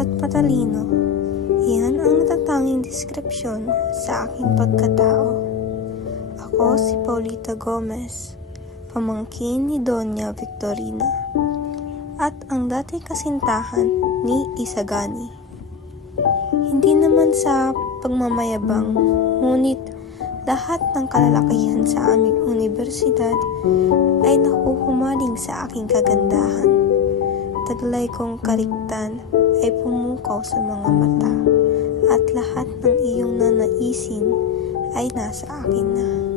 at patalino. Iyan ang natatanging deskripsyon sa aking pagkatao. Ako si Paulita Gomez, pamangkin ni Doña Victorina, at ang dating kasintahan ni Isagani. Hindi naman sa pagmamayabang, ngunit lahat ng kalalakihan sa aming universidad ay nakuhumaling sa aking kagandahan. Taglay kong kaliktan ay pumukaw sa mga mata, at lahat ng iyong nanaisin ay nasa akin na.